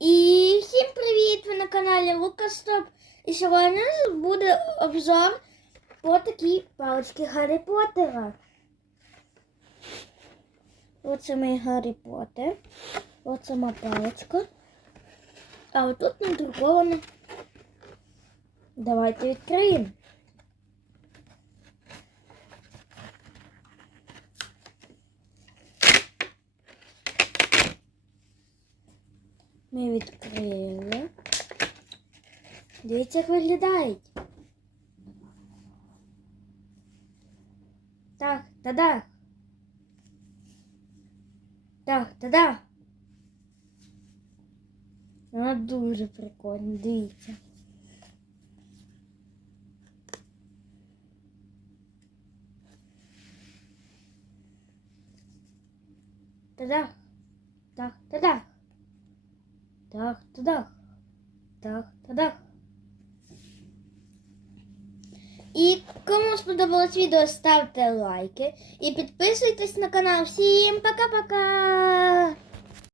І всім привіт! Ви на каналі Лукастоп. І сьогодні у нас буде обзор по такій паличці Гаррі Поттера. Оце мій Гаррі Поттер. От сама паличка. А отут надруковано. Давайте відкриємо. Ми відкрили. Дивіться, як виглядають. Так, та-да. Так, та-да. Вона дуже прикольна, дивіться. Та-да. Так, та-да. Так, та-да. Так, та-да. І кому сподобалось відео, ставте лайки і підписуйтесь на канал. Всім пока-пока!